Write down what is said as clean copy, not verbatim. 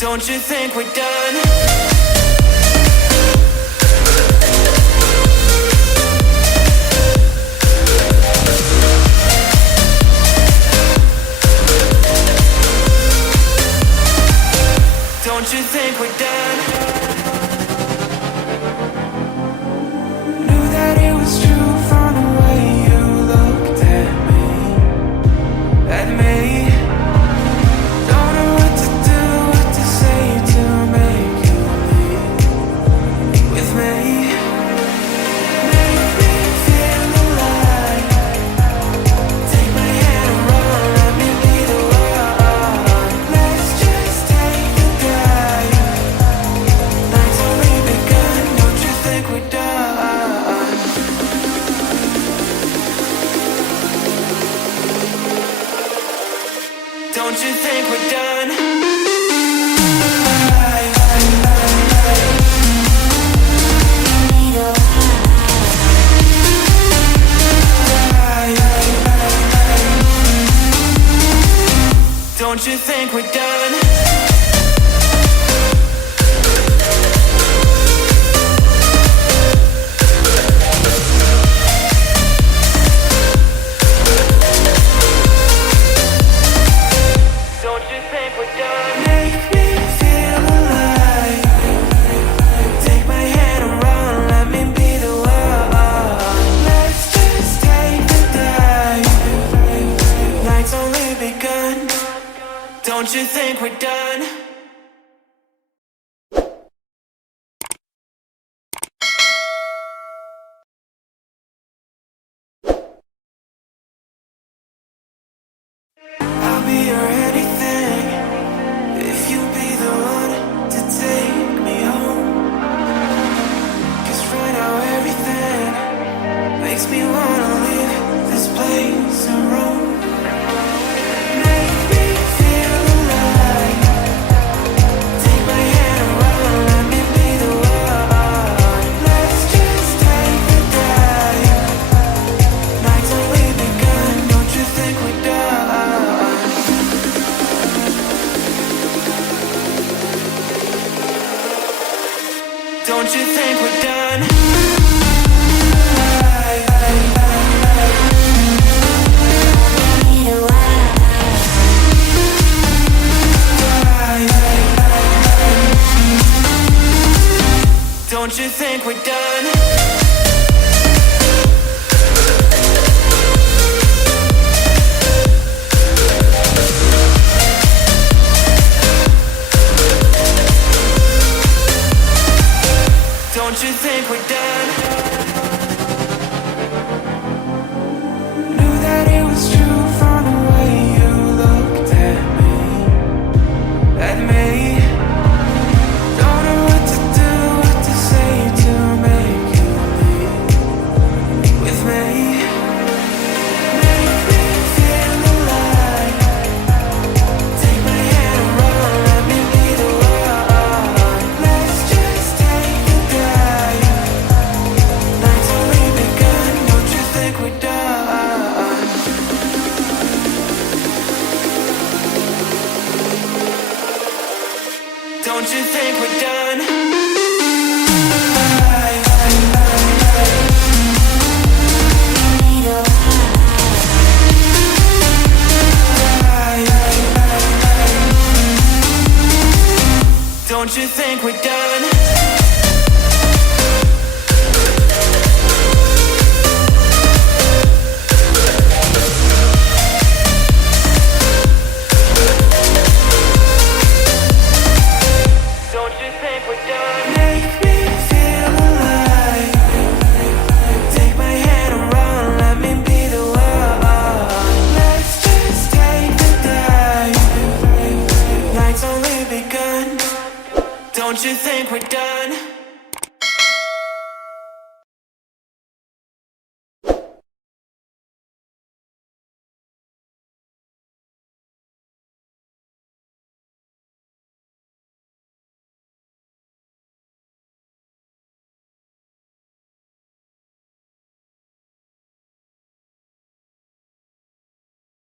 Don't you think we're done? Don't you think we're done? Knew that it was true from the way you looked at me. Don't know what to do, what to say to make you leave with me. Make me feel alive. Take my hand and run, let me be the one. Let's just take the drive. Night's only begun, don't you think we're done? Don't you think we're done? Don't you think we're done? Don't you think we're done? Make me feel alive. Take my hand and run, let me be the one. Let's just take the dive. Night's only begun. Don't you think we're done? I'll be your anything if you be the one to take me home. 'Cause right now everything makes me wanna leave this place and roam. Make me feel alive. Take my hand and run, let me be the one. Let's just take the dive. Night's only begun, don't you think we're done? Don't you think we're done? Don't you think we're done? Don't you think we're done? Knew that it was true from the way you looked at me. Don't know what to do, what to say to make you leave with me. Make me feel alive. Take my hand and run, let me be the one. Let's just take the dive. Don't you think we're done?